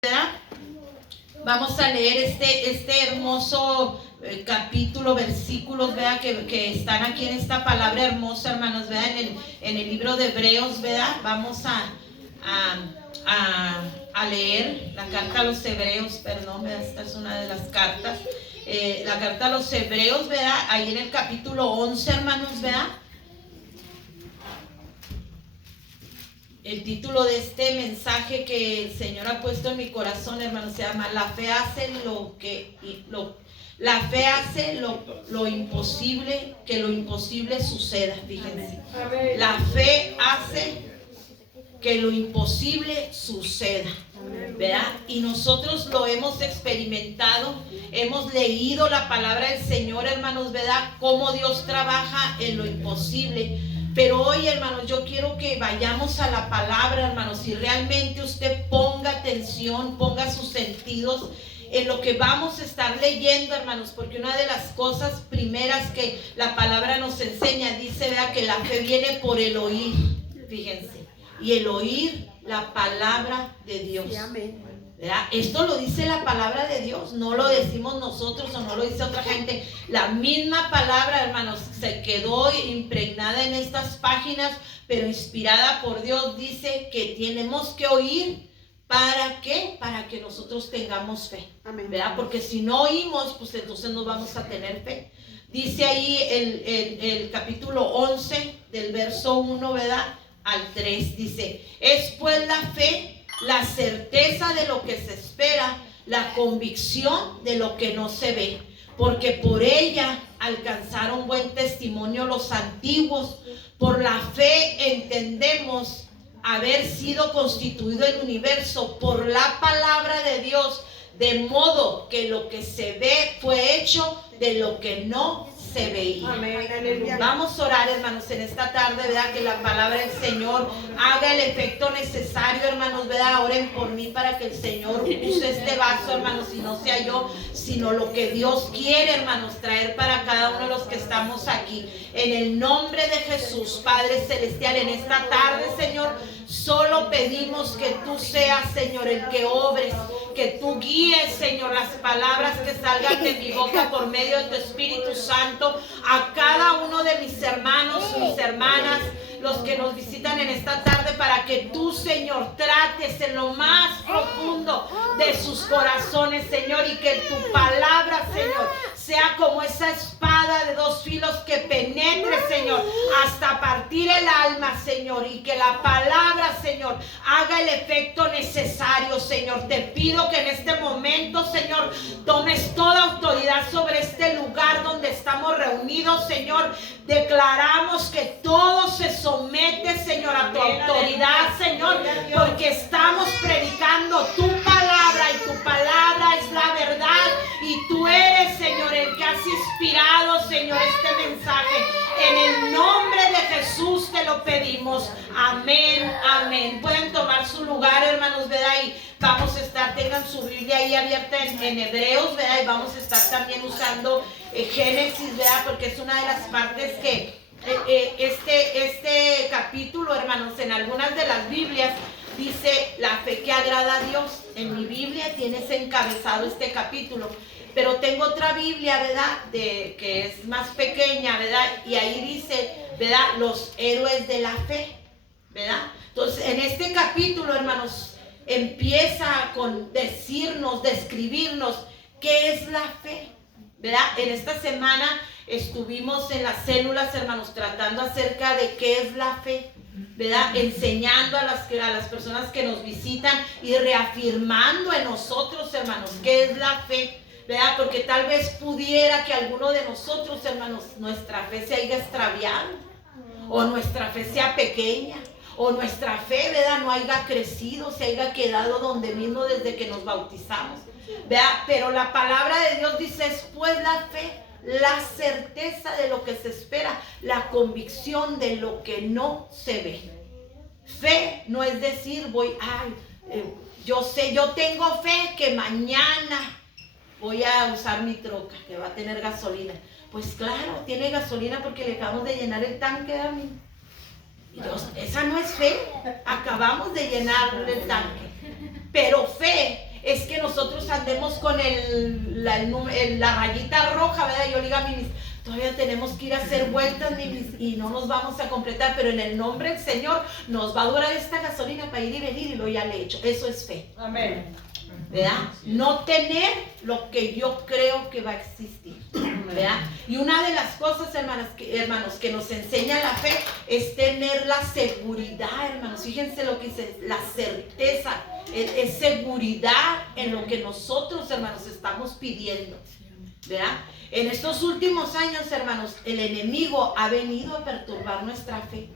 ¿verdad? Vamos a leer este hermoso capítulo, versículos, ¿verdad? Que están aquí en esta palabra hermosa, hermanos, ¿verdad? En el libro de Hebreos, ¿verdad? Vamos a leer la carta a los Hebreos, perdón, ¿verdad? Esta es una de las cartas. La carta a los Hebreos, ¿verdad? Ahí en el capítulo 11, hermanos, ¿verdad? El título de este mensaje que el Señor ha puesto en mi corazón, hermanos, se llama La fe hace lo imposible, que lo imposible suceda. Fíjense, la fe hace que lo imposible suceda, ¿verdad? Y nosotros lo hemos experimentado, hemos leído la palabra del Señor, hermanos, ¿verdad? Cómo Dios trabaja en lo imposible. Pero hoy, hermanos, yo quiero que vayamos a la palabra, hermanos, y realmente usted ponga atención, ponga sus sentidos en lo que vamos a estar leyendo, hermanos, porque una de las cosas primeras que la palabra nos enseña, dice, ¿verdad?, que la fe viene por el oír, fíjense, y el oír la palabra de Dios. Sí, amén. ¿Verdad? Esto lo dice la palabra de Dios, no lo decimos nosotros o no lo dice otra gente. La misma palabra, hermanos, se quedó impregnada en estas páginas, pero inspirada por Dios, dice que tenemos que oír. ¿Para qué? Para que nosotros tengamos fe. Amén. ¿Verdad? Porque si no oímos, pues entonces no vamos a tener fe. Dice ahí el capítulo 11 del verso 1, ¿verdad?, al 3, dice: es pues la fe, la certeza de lo que se espera, la convicción de lo que no se ve, porque por ella alcanzaron buen testimonio los antiguos. Por la fe entendemos haber sido constituido el universo por la palabra de Dios, de modo que lo que se ve fue hecho de lo que no se veía. Amén. Vamos a orar, hermanos, en esta tarde, ¿verdad? Que la palabra del Señor haga el efecto necesario, hermanos, ¿verdad? Oren por mí para que el Señor use este vaso, hermanos, y no sea yo, sino lo que Dios quiere, hermanos, traer para cada uno de los que estamos aquí. En el nombre de Jesús, Padre Celestial, en esta tarde, Señor, solo pedimos que tú seas, Señor, el que obres, que tú guíes, Señor, las palabras que salgan de mi boca por medio de tu Espíritu Santo a cada uno de mis hermanos, mis hermanas, los que nos visitan en esta tarde, para que tú, Señor, trates en lo más profundo de sus corazones, Señor, y que tu palabra, Señor, sea como esa espada de dos filos que penetre, Señor, hasta partir el alma, Señor, y que la palabra, Señor, haga el efecto necesario, Señor. Te pido que en este momento, Señor, tomes toda autoridad sobre este lugar donde estamos reunidos, Señor. Declaramos que todo se somete, Señor, a tu autoridad, Señor, porque estamos predicando tu palabra y tu palabra es la verdad, y tú eres, Señor, el que has inspirado, Señor, este mensaje. En el nombre de Jesús te lo pedimos. Amén, amén. Pueden tomar su lugar, hermanos, ¿verdad? Y vamos a estar, tengan su Biblia ahí abierta en Hebreos, ¿verdad? Y vamos a estar también usando Génesis, ¿verdad? Porque es una de las partes que este capítulo, hermanos, en algunas de las Biblias dice la fe que agrada a Dios. En mi Biblia tienes encabezado este capítulo, pero tengo otra Biblia, ¿verdad?, que es más pequeña, ¿verdad? Y ahí dice, ¿verdad?, los héroes de la fe, ¿verdad? Entonces, en este capítulo, hermanos, empieza con decirnos, describirnos qué es la fe, ¿verdad? En esta semana estuvimos en las células, hermanos, tratando acerca de qué es la fe, ¿verdad? Enseñando a las personas que nos visitan y reafirmando en nosotros, hermanos, qué es la fe, ¿verdad? Porque tal vez pudiera que alguno de nosotros, hermanos, nuestra fe se haya extraviado, o nuestra fe sea pequeña, o nuestra fe, ¿verdad?, no haya crecido, se haya quedado donde mismo desde que nos bautizamos, ¿verdad? Pero la palabra de Dios dice, es pues la fe, la certeza de lo que se espera, la convicción de lo que no se ve. Fe no es decir, yo tengo fe que mañana voy a usar mi troca, que va a tener gasolina. Pues claro, tiene gasolina porque le acabamos de llenar el tanque a mí. Esa no es fe, acabamos de llenar el tanque. Pero fe con la rayita roja, ¿verdad? Yo le digo a Mimis, todavía tenemos que ir a hacer vueltas, Mimis, y no nos vamos a completar, pero en el nombre del Señor nos va a durar esta gasolina para ir y venir, y lo ya le he hecho. Eso es fe. Amén. ¿Verdad? No tener lo que yo creo que va a existir, ¿verdad? Y una de las cosas, hermanos, que nos enseña la fe es tener la seguridad, hermanos. Fíjense lo que dice, la certeza, es seguridad en lo que nosotros, hermanos, estamos pidiendo, ¿verdad? En estos últimos años, hermanos, el enemigo ha venido a perturbar nuestra fe.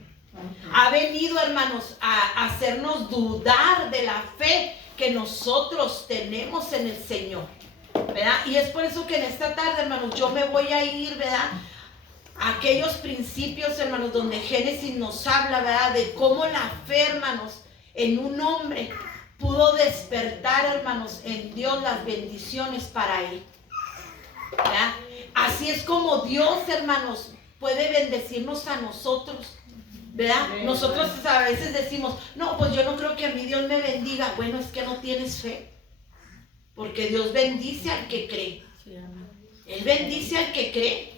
Ha venido, hermanos, a hacernos dudar de la fe que nosotros tenemos en el Señor, ¿verdad? Y es por eso que en esta tarde, hermanos, yo me voy a ir, ¿verdad?, a aquellos principios, hermanos, donde Génesis nos habla, ¿verdad?, de cómo la fe, hermanos, en un hombre pudo despertar, hermanos, en Dios las bendiciones para él, ¿verdad? Así es como Dios, hermanos, puede bendecirnos a nosotros, ¿verdad? Nosotros a veces decimos, no, pues yo no creo que a mí Dios me bendiga. Bueno, es que no tienes fe, porque Dios bendice al que cree. Él bendice al que cree.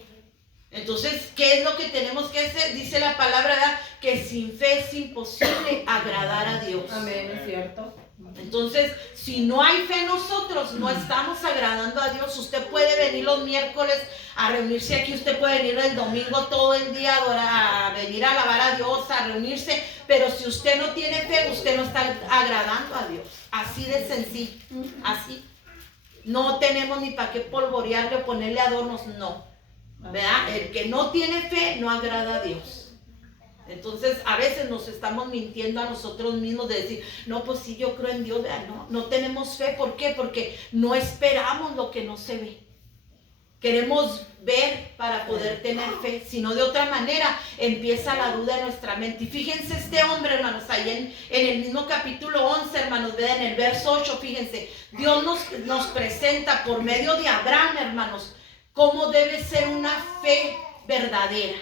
Entonces, ¿qué es lo que tenemos que hacer? Dice la palabra, ¿verdad?, que sin fe es imposible agradar a Dios. Amén, es cierto. Entonces, si no hay fe en nosotros, no estamos agradando a Dios. Usted puede venir los miércoles a reunirse aquí, usted puede venir el domingo todo el día a venir a alabar a Dios, a reunirse, pero si usted no tiene fe, usted no está agradando a Dios. Así de sencillo, así. No tenemos ni para qué polvorearle o ponerle adornos, no, ¿verdad? El que no tiene fe no agrada a Dios. Entonces, a veces nos estamos mintiendo a nosotros mismos de decir, no, pues sí, yo creo en Dios, ¿verdad? No tenemos fe. ¿Por qué? Porque no esperamos lo que no se ve. Queremos ver para poder tener fe, si no de otra manera empieza la duda en nuestra mente. Y fíjense este hombre, hermanos, ahí en el mismo capítulo 11, hermanos, vean en el verso 8, fíjense, Dios nos presenta por medio de Abraham, hermanos, cómo debe ser una fe verdadera.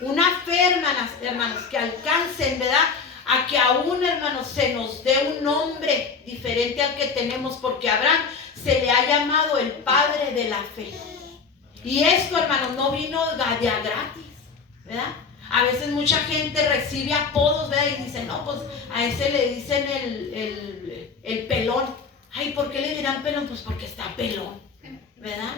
Una fe, hermanos, que alcancen, ¿verdad?, a que aún, hermanos, se nos dé un nombre diferente al que tenemos, porque a Abraham se le ha llamado el padre de la fe. Y esto, hermanos, no vino de a gratis, ¿verdad? A veces mucha gente recibe apodos, ¿verdad?, y dicen, no, pues a ese le dicen el pelón. Ay, ¿por qué le dirán pelón? Pues porque está pelón, ¿verdad?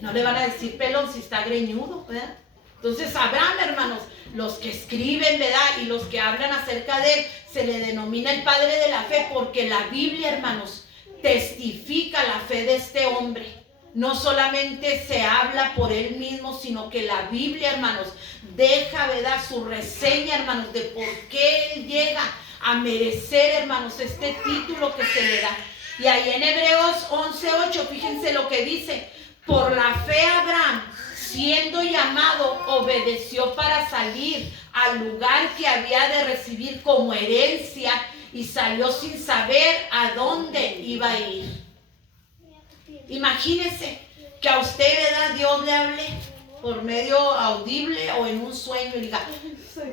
No le van a decir pelón si está greñudo, ¿verdad? Entonces, Abraham, hermanos, los que escriben, ¿verdad?, y los que hablan acerca de él, se le denomina el padre de la fe, porque la Biblia, hermanos, testifica la fe de este hombre. No solamente se habla por él mismo, sino que la Biblia, hermanos, deja, ¿verdad?, su reseña, hermanos, de por qué él llega a merecer, hermanos, este título que se le da. Y ahí en Hebreos 11:8, fíjense lo que dice: por la fe Abraham, siendo llamado, obedeció para salir al lugar que había de recibir como herencia, y salió sin saber a dónde iba a ir. Imagínese que a usted, ¿verdad?, Dios le hable por medio audible o en un sueño y diga,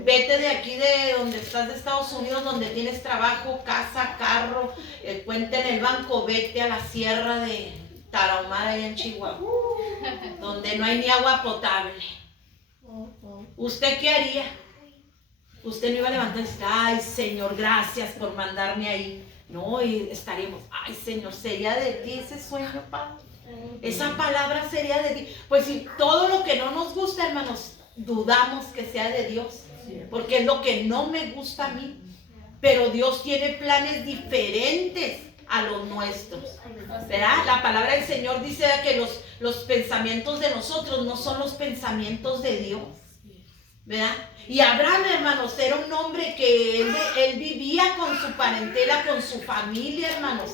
vete de aquí de donde estás, de Estados Unidos, donde tienes trabajo, casa, carro, cuenta en el banco, vete a la sierra de Tarahumara, allá en Chihuahua, donde no hay ni agua potable. ¿Usted qué haría? Usted no iba a levantar y decir, ay, Señor, gracias por mandarme ahí. No, y estaríamos, ay, Señor, ¿sería de ti ese sueño, Padre? Esa palabra sería de ti. Pues si todo lo que no nos gusta, hermanos, dudamos que sea de Dios, porque es lo que no me gusta a mí. Pero Dios tiene planes diferentes a los nuestros, ¿verdad? La palabra del Señor dice que los pensamientos de nosotros no son los pensamientos de Dios, ¿verdad? Y Abraham, hermanos, era un hombre que él vivía con su parentela, con su familia, hermanos.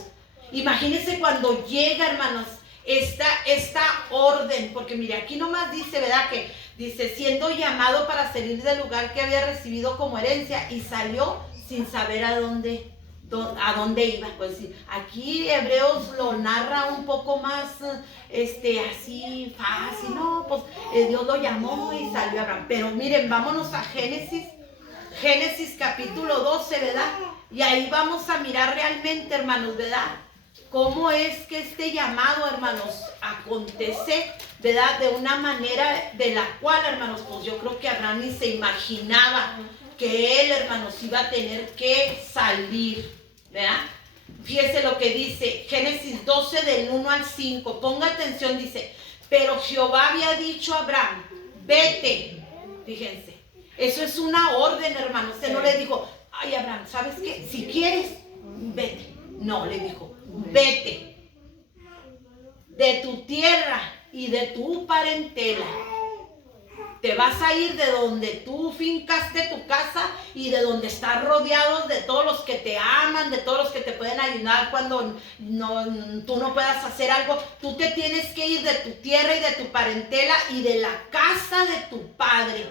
Imagínense cuando llega, hermanos, esta orden, porque mire, aquí nomás dice, ¿verdad?, que dice, siendo llamado para salir del lugar que había recibido como herencia, y salió sin saber a dónde iba. Pues aquí Hebreos lo narra un poco más así fácil, no, pues Dios lo llamó y salió Abraham. Pero miren, vámonos a Génesis capítulo 12, ¿verdad? Y ahí vamos a mirar realmente, hermanos, ¿verdad?, cómo es que este llamado, hermanos, acontece, ¿verdad? De una manera de la cual, hermanos, pues yo creo que Abraham ni se imaginaba que él, hermanos, iba a tener que salir, ¿verdad? Fíjese lo que dice Génesis 12 del 1 al 5. Ponga atención, dice, pero Jehová había dicho a Abraham, vete. Fíjense, eso es una orden, hermanos. Él no le dijo, ay, Abraham, ¿sabes qué? Si quieres, vete. No, le dijo, vete de tu tierra y de tu parentela. Te vas a ir de donde tú fincaste tu casa y de donde estás rodeado de todos los que te aman, de todos los que te pueden ayudar cuando tú no puedas hacer algo. Tú te tienes que ir de tu tierra y de tu parentela y de la casa de tu padre,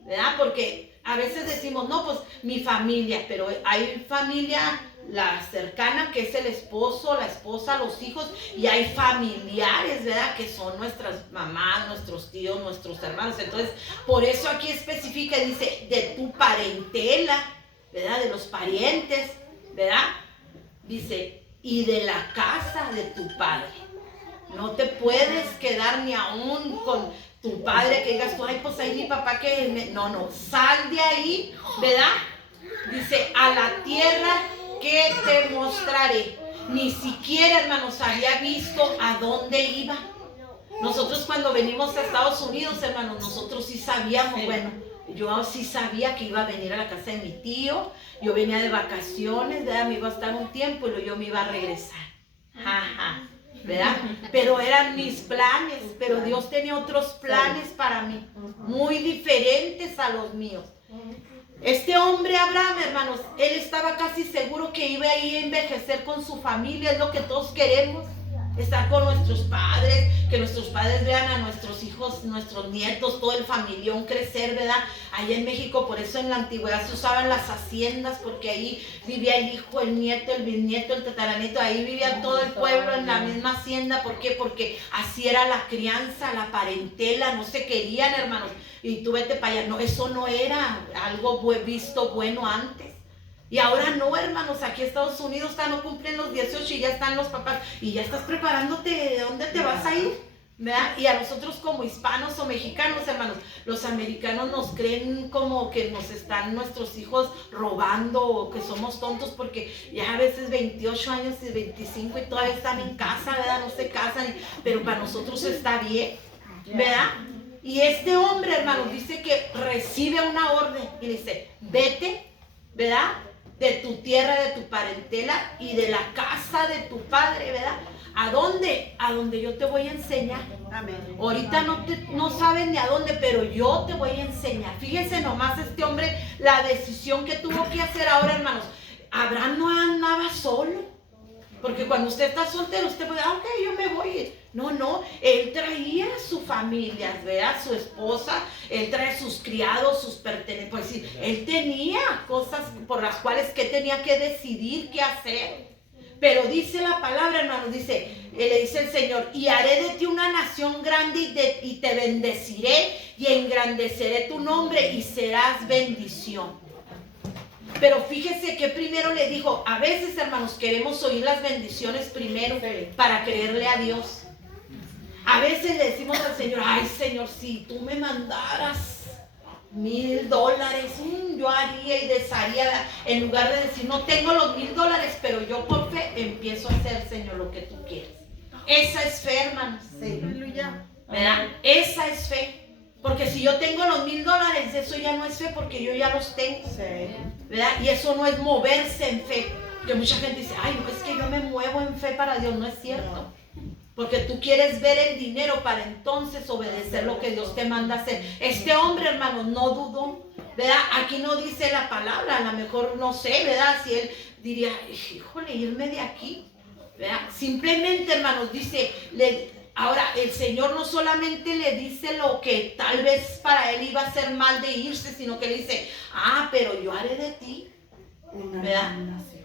¿verdad? Porque a veces decimos, no, pues mi familia, pero hay familia, la cercana, que es el esposo, la esposa, los hijos, y hay familiares, ¿verdad? Que son nuestras mamás, nuestros tíos, nuestros hermanos. Entonces, por eso aquí especifica, dice, de tu parentela, ¿verdad? De los parientes, ¿verdad? Dice, y de la casa de tu padre. No te puedes quedar ni aún con tu padre que digas tú, ay, pues ahí mi papá que... No, sal de ahí, ¿verdad? Dice, a la tierra que te mostraré. Ni siquiera, hermanos, había visto a dónde iba. Nosotros cuando venimos a Estados Unidos, hermanos, nosotros sí sabíamos, bueno, yo sí sabía que iba a venir a la casa de mi tío. Yo venía de vacaciones, ¿verdad? Me iba a estar un tiempo y luego yo me iba a regresar. ¿Verdad? Pero eran mis planes, pero Dios tenía otros planes para mí, muy diferentes a los míos. Este hombre Abraham, hermanos, él estaba casi seguro que iba a ir a envejecer con su familia. Es lo que todos queremos, estar con nuestros padres, que nuestros padres vean a nuestros hijos, nuestros nietos, todo el familión crecer, ¿verdad? Allá en México, por eso en la antigüedad se usaban las haciendas, porque ahí vivía el hijo, el nieto, el bisnieto, el tataranieto, ahí vivía todo el pueblo en la misma hacienda. ¿Por qué? Porque así era la crianza, la parentela, no se querían, hermanos. Y tú vete para allá, no, eso no era algo visto bueno antes. Y ahora no, hermanos, aquí en Estados Unidos no cumplen los 18 y ya están los papás. Y ya estás preparándote de dónde te vas a ir, ¿verdad? Y a nosotros como hispanos o mexicanos, hermanos, los americanos nos creen como que nos están nuestros hijos robando o que somos tontos porque ya a veces 28 años y 25 y todavía están en casa, ¿verdad? No se casan, pero para nosotros está bien, ¿verdad? Y este hombre, hermanos, dice que recibe una orden y dice, vete, ¿verdad? De tu tierra, de tu parentela y de la casa de tu padre, ¿verdad? ¿A dónde? A donde yo te voy a enseñar. Amén. Ahorita no saben ni a dónde, pero yo te voy a enseñar. Fíjense nomás este hombre, la decisión que tuvo que hacer ahora, hermanos. Abraham no andaba solo. Porque cuando usted está soltero, usted puede, ok, yo me voy. No, él traía su familia, ¿verdad? Su esposa, él trae sus criados, sus pertenencias. Pues sí, él tenía cosas por las cuales que tenía que decidir qué hacer. Pero dice la palabra, hermano, le dice el Señor, y haré de ti una nación grande y te bendeciré y engrandeceré tu nombre y serás bendición. Pero fíjese que primero le dijo, a veces, hermanos, queremos oír las bendiciones primero para creerle a Dios. A veces le decimos al Señor, ay, Señor, si tú me mandaras $1,000, yo haría y desharía, en lugar de decir, no tengo los $1,000, pero yo por fe empiezo a hacer, Señor, lo que tú quieres. Esa es fe, hermanos. Aleluya. ¿Verdad? Esa es fe. Porque si yo tengo los $1,000, eso ya no es fe porque yo ya los tengo. Sí. ¿Verdad? Y eso no es moverse en fe. Que mucha gente dice, ay, no, es que yo me muevo en fe para Dios. No es cierto. Porque tú quieres ver el dinero para entonces obedecer lo que Dios te manda hacer. Este hombre, hermano, no dudó. ¿Verdad? Aquí no dice la palabra. A lo mejor no sé, ¿verdad? Si él diría, híjole, irme de aquí. ¿Verdad? Simplemente, hermanos, dice, ahora, el Señor no solamente le dice lo que tal vez para él iba a ser mal de irse, sino que le dice, pero yo haré de ti, ¿verdad?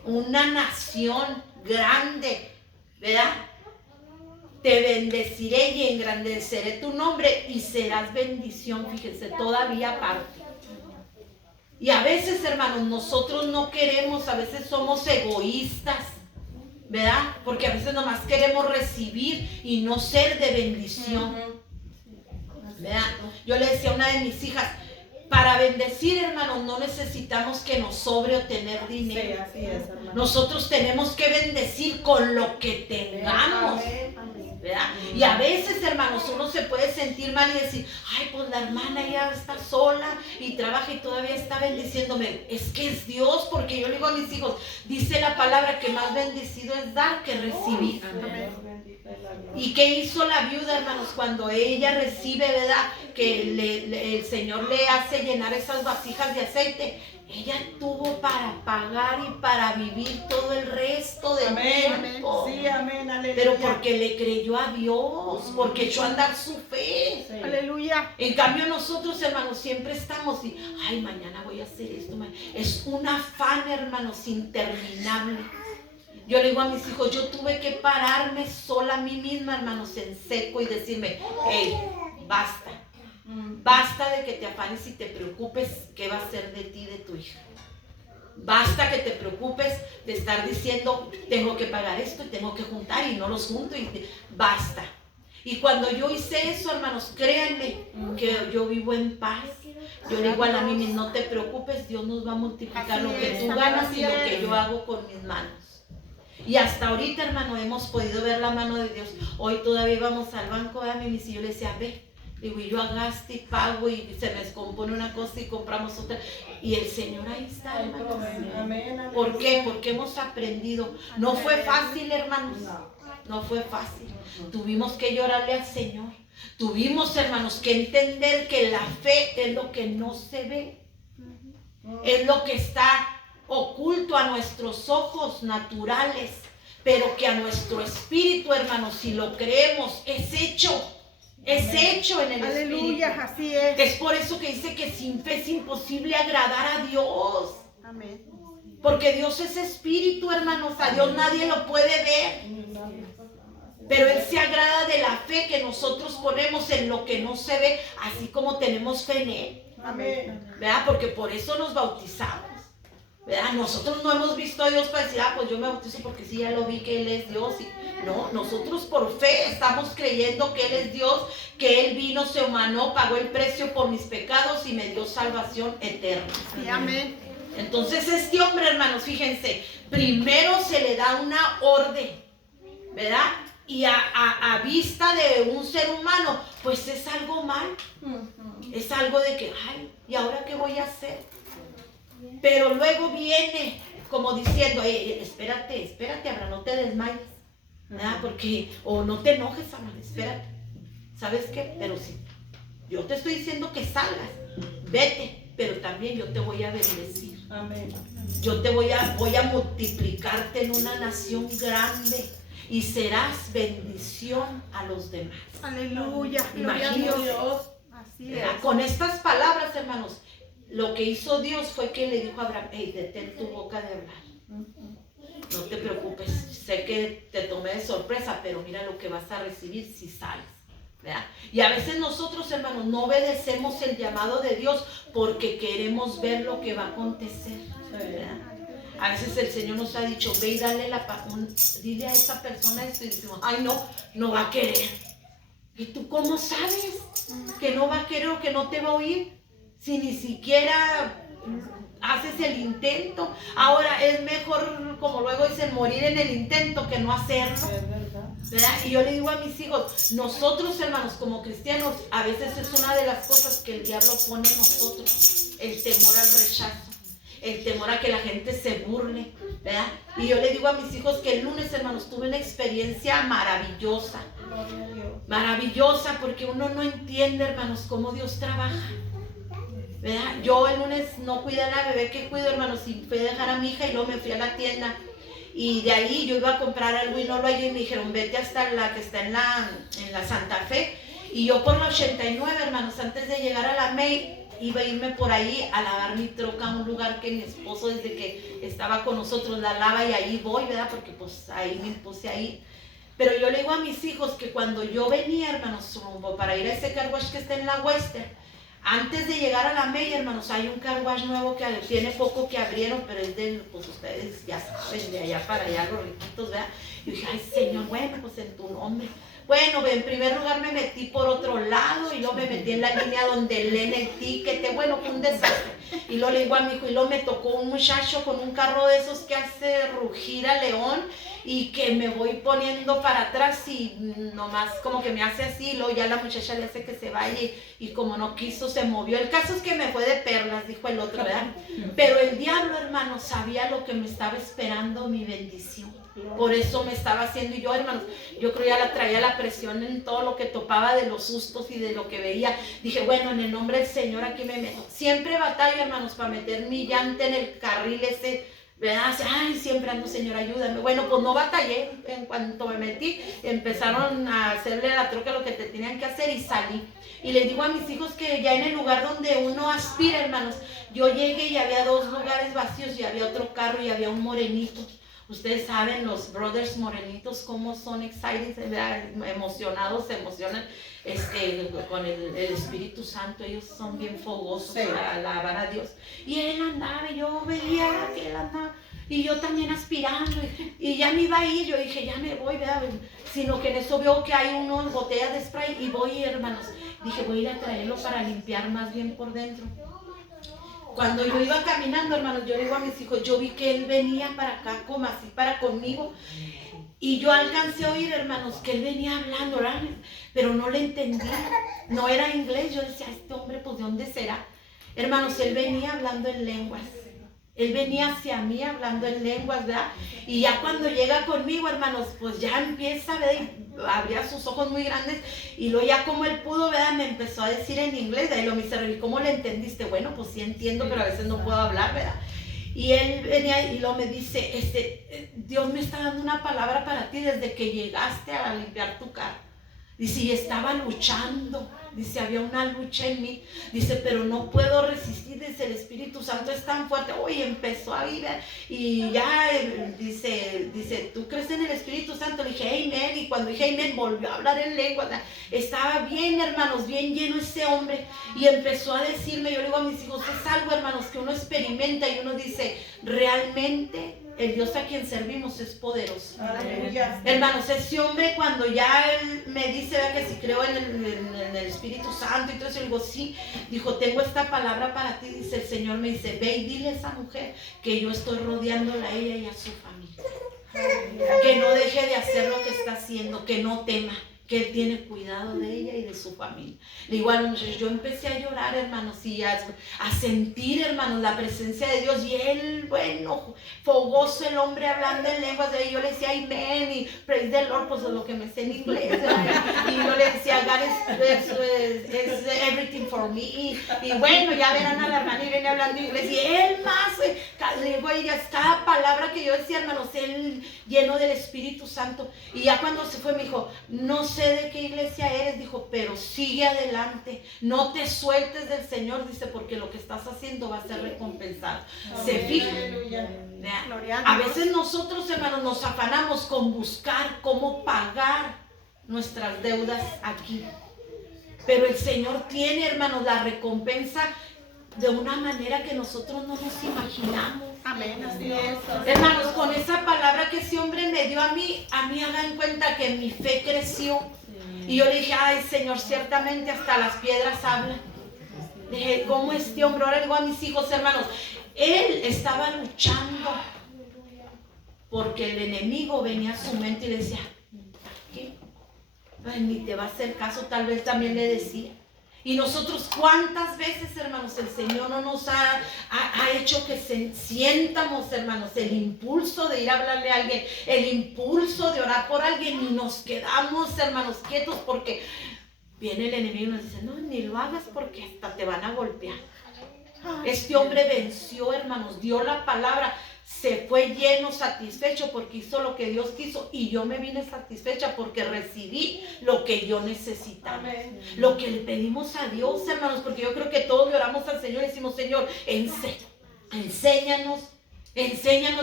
Una nación grande, ¿verdad? Te bendeciré y engrandeceré tu nombre y serás bendición, fíjense, todavía aparte. Y a veces, hermanos, nosotros no queremos, a veces somos egoístas. ¿verdad? Porque a veces nomás queremos recibir y no ser de bendición, ¿verdad? Yo le decía a una de mis hijas, para bendecir, hermanos, no necesitamos que nos sobre o tener dinero. Sí, así es, hermano. Nosotros tenemos que bendecir con lo que tengamos, ¿verdad? Y a veces, hermanos, uno se puede sentir mal y decir, ay, pues la hermana ya está sola y trabaja y todavía está bendiciéndome. Es que es Dios, porque yo le digo a mis hijos, dice la palabra que más bendecido es dar que recibir. ¿Y qué hizo la viuda, hermanos, cuando ella recibe, verdad, que el Señor le hace llenar esas vasijas de aceite? Ella tuvo para pagar y para vivir todo el resto del tiempo. Sí, amén, aleluya. Pero porque le creyó a Dios, porque echó a andar su fe. Sí. Aleluya. En cambio nosotros, hermanos, siempre estamos y, ay, mañana voy a hacer esto. Es un afán, hermanos, interminable. Yo le digo a mis hijos, yo tuve que pararme sola a mí misma, hermanos, en seco y decirme, hey, basta. Basta de que te afanes y te preocupes qué va a ser de ti y de tu hija. Basta que te preocupes de estar diciendo, tengo que pagar esto y tengo que juntar y no los junto. Basta. Y cuando yo hice eso, hermanos, créanme que yo vivo en paz. Yo le digo a la Mimi, no te preocupes, Dios nos va a multiplicar lo que tú ganas y lo que yo hago con mis manos. Y hasta ahorita, hermano, hemos podido ver la mano de Dios. Hoy todavía íbamos al banco, a Mimi, y yo le decía, ve. Digo, y yo gasto y pago y se me descompone una cosa y compramos otra. Y el Señor ahí está, hermanos. Amén. ¿Por qué? Porque hemos aprendido. No fue fácil, hermanos. No fue fácil. Tuvimos que llorarle al Señor. Tuvimos, hermanos, que entender que la fe es lo que no se ve. Es lo que está oculto a nuestros ojos naturales. Pero que a nuestro espíritu, hermanos, si lo creemos, es hecho. Es hecho en el espíritu. Aleluya, así es. Es por eso que dice que sin fe es imposible agradar a Dios. Amén. Porque Dios es espíritu, hermanos. A Dios nadie lo puede ver. Pero Él se agrada de la fe que nosotros ponemos en lo que no se ve, así como tenemos fe en Él. Amén. ¿Verdad? Porque por eso nos bautizamos. ¿Verdad? Nosotros no hemos visto a Dios para decir, pues yo me bautizo porque sí, ya lo vi que Él es Dios. No, nosotros por fe estamos creyendo que Él es Dios, que Él vino, se humanó, pagó el precio por mis pecados y me dio salvación eterna. Sí, amén. Entonces este hombre, hermanos, fíjense, primero se le da una orden, ¿verdad? Y a vista de un ser humano, pues es algo mal. Es algo de que, ay, ¿y ahora qué voy a hacer? Pero luego viene como diciendo, espérate, Abraham, no te desmayes, ¿verdad? Porque, o no te enojes, Abraham, espérate. ¿Sabes qué? Pero sí, yo te estoy diciendo que salgas, vete, pero también yo te voy a bendecir. Amén. Yo te voy a multiplicarte en una nación grande y serás bendición a los demás. Aleluya. Gloria a Imagínate. Dios. Así es. Con estas palabras, hermanos, lo que hizo Dios fue que le dijo a Abraham, hey, detén tu boca de hablar. No te preocupes, sé que te tomé de sorpresa, pero mira lo que vas a recibir si sales. ¿Verdad? Y a veces nosotros, hermanos, no obedecemos el llamado de Dios porque queremos ver lo que va a acontecer. ¿Verdad? A veces el Señor nos ha dicho, ve y dile a esa persona esto, y decimos, ay, no va a querer. ¿Y tú cómo sabes que no va a querer o que no te va a oír? Si ni siquiera haces el intento. Ahora es mejor, como luego dicen, morir en el intento que no hacerlo. ¿Verdad? Y yo le digo a mis hijos, nosotros, hermanos, como cristianos, a veces es una de las cosas que el diablo pone en nosotros, el temor al rechazo, el temor a que la gente se burle, ¿verdad? Y yo le digo a mis hijos que el lunes, hermanos, tuve una experiencia maravillosa, porque uno no entiende, hermanos, cómo Dios trabaja, ¿verdad? Yo el lunes no cuidé a la bebé que cuido, hermanos, y fui a dejar a mi hija y luego me fui a la tienda. Y de ahí yo iba a comprar algo y no lo hallé y me dijeron, vete hasta la que está en la Santa Fe. Y yo por la 89, hermanos, antes de llegar a la May, iba a irme por ahí a lavar mi troca a un lugar que mi esposo desde que estaba con nosotros la lava y ahí voy, ¿verdad? Porque pues ahí me puse ahí. Pero yo le digo a mis hijos que cuando yo venía, hermanos, rumbo para ir a ese car wash que está en la Western, Antes de llegar a la Mella, hermanos, hay un car wash nuevo que tiene poco que abrieron, pero es del, pues ustedes ya saben, de allá para allá, los riquitos, ¿verdad? Y dije, ay, Señor, bueno, pues en tu nombre. Bueno, en primer lugar me metí por otro lado y luego me metí en la línea donde leen el ticket. Bueno, fue un desastre. Y luego le digo a mi hijo, y luego me tocó un muchacho con un carro de esos que hace rugir a león y que me voy poniendo para atrás y nomás como que me hace así, y luego ya la muchacha le hace que se vaya y como no quiso se movió. El caso es que me fue de perlas, dijo el otro, ¿verdad? Pero el diablo, hermano, sabía lo que me estaba esperando, mi bendición. Por eso me estaba haciendo, y yo, hermanos, yo creo ya la traía la presión en todo lo que topaba de los sustos y de lo que veía. Dije, bueno, en el nombre del Señor aquí me meto. Siempre batallo, hermanos, para meter mi llanta en el carril ese, ¿verdad? Ay, siempre ando, Señor, ayúdame. Bueno, pues no batallé. En cuanto me metí, empezaron a hacerle a la troca lo que te tenían que hacer y salí. Y les digo a mis hijos que ya en el lugar donde uno aspira, hermanos, yo llegué y había 2 lugares vacíos y había otro carro y había un morenito. Ustedes saben, los brothers morenitos, cómo son excited, emocionados, se emocionan con el Espíritu Santo. Ellos son bien fogosos para alabar a Dios. Y él andaba, y yo veía que él andaba, y yo también aspirando. Y ya me iba a ir, yo dije, ya me voy, ¿verdad? Sino que en eso veo que hay unas botellas de spray y voy, hermanos. Dije, voy a ir a traerlo para limpiar más bien por dentro. Cuando yo iba caminando, hermanos, yo digo a mis hijos, yo vi que él venía para acá, como así, para conmigo. Y yo alcancé a oír, hermanos, que él venía hablando, ¿verdad? Pero no le entendía. No era inglés. Yo decía, este hombre, pues, ¿de dónde será? Hermanos, él venía hablando en lenguas. Él venía hacia mí hablando en lenguas, ¿verdad? Y ya cuando llega conmigo, hermanos, pues ya empieza, ¿verdad? Y abría sus ojos muy grandes. Y luego ya como él pudo, ¿verdad? Me empezó a decir en inglés. Y lo me dice, ¿y cómo le entendiste? Bueno, pues sí entiendo, pero a veces no puedo hablar, ¿verdad? Y él venía y luego me dice, Dios me está dando una palabra para ti desde que llegaste a limpiar tu carro. Dice, y estaba luchando. Dice, había una lucha en mí. Dice, pero no puedo resistir. Dice, el Espíritu Santo es tan fuerte. Hoy empezó a vivir. Y ya, dice, ¿tú crees en el Espíritu Santo? Le dije, amén. Y cuando dije amén, volvió a hablar en lengua. Estaba bien, hermanos, bien lleno ese hombre. Y empezó a decirme, yo le digo a mis hijos, es algo, hermanos, que uno experimenta y uno dice, realmente el Dios a quien servimos es poderoso. Aleluya. Hermanos, ese hombre cuando ya él me dice, vea que si creo en el Espíritu Santo y todo eso, yo digo, sí, dijo, tengo esta palabra para ti, dice el Señor, me dice, ve y dile a esa mujer que yo estoy rodeándola a ella y a su familia. Que no deje de hacer lo que está haciendo, que no tema, que Él tiene cuidado de ella y de su familia. Igual yo empecé a llorar, hermanos, y a sentir, hermanos, la presencia de Dios. Y él, bueno, fogoso el hombre hablando en lenguas. Y yo le decía, amen, y praise the Lord, pues lo que me sé en inglés. Y yo le decía, God is everything for me. Y bueno, ya verán a la hermana y viene hablando inglés. Y él más, le digo a ella, cada palabra que yo decía, hermanos, él lleno del Espíritu Santo. Y ya cuando se fue me dijo, no sé de qué iglesia eres, dijo, pero sigue adelante, no te sueltes del Señor, dice, porque lo que estás haciendo va a ser recompensado. Se fijan. A veces nosotros, hermanos, nos afanamos con buscar cómo pagar nuestras deudas aquí, pero el Señor tiene, hermanos, la recompensa de una manera que nosotros no nos imaginamos. Amén, así es. Hermanos, con esa palabra que ese hombre me dio a mí hagan cuenta que mi fe creció. Y yo le dije, ay, Señor, ciertamente hasta las piedras hablan. Dije, ¿cómo este hombre? Ahora le digo a mis hijos, hermanos, él estaba luchando porque el enemigo venía a su mente y le decía, ¿qué? Ay, ni te va a hacer caso, tal vez también le decía. Y nosotros, ¿cuántas veces, hermanos, el Señor no nos ha hecho que sientamos, hermanos, el impulso de ir a hablarle a alguien, el impulso de orar por alguien y nos quedamos, hermanos, quietos porque viene el enemigo y nos dice, no, ni lo hagas porque hasta te van a golpear. Este hombre venció, hermanos, dio la palabra, se fue lleno, satisfecho porque hizo lo que Dios quiso y yo me vine satisfecha porque recibí lo que yo necesitaba. Amén. Lo que le pedimos a Dios, hermanos, porque yo creo que todos le oramos al Señor y decimos, Señor, enséñanos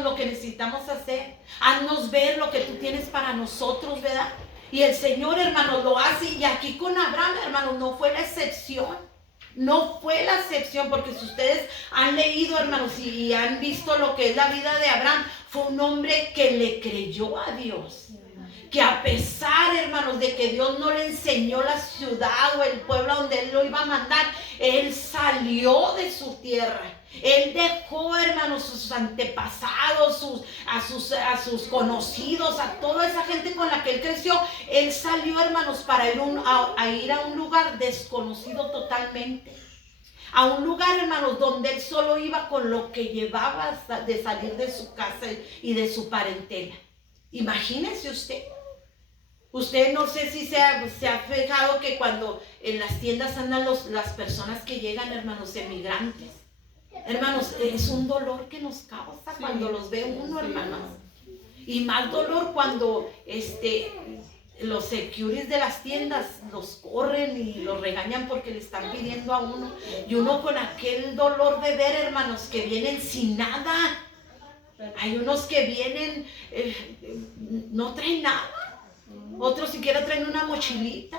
lo que necesitamos hacer, haznos ver lo que tú tienes para nosotros, ¿verdad? Y el Señor, hermanos, lo hace, y aquí con Abraham, hermanos, no fue la excepción. no fue la excepción, porque si ustedes han leído, hermanos, y han visto lo que es la vida de Abraham, fue un hombre que le creyó a Dios. Que a pesar, hermanos, de que Dios no le enseñó la ciudad o el pueblo donde Él lo iba a mandar, Él salió de su tierra. Él dejó, hermanos, sus antepasados, a sus conocidos, a toda esa gente con la que Él creció. Él salió, hermanos, para ir a un lugar desconocido totalmente. A un lugar, hermanos, donde Él solo iba con lo que llevaba de salir de su casa y de su parentela. Imagínese usted. Usted no sé si se ha fijado que cuando en las tiendas andan las personas que llegan, hermanos, emigrantes. Hermanos, es un dolor que nos causa cuando los ve uno, hermanos. Y más dolor cuando los securities de las tiendas los corren y los regañan porque le están pidiendo a uno. Y uno con aquel dolor de ver, hermanos, que vienen sin nada. Hay unos que vienen, no traen nada. Otros siquiera traen una mochilita.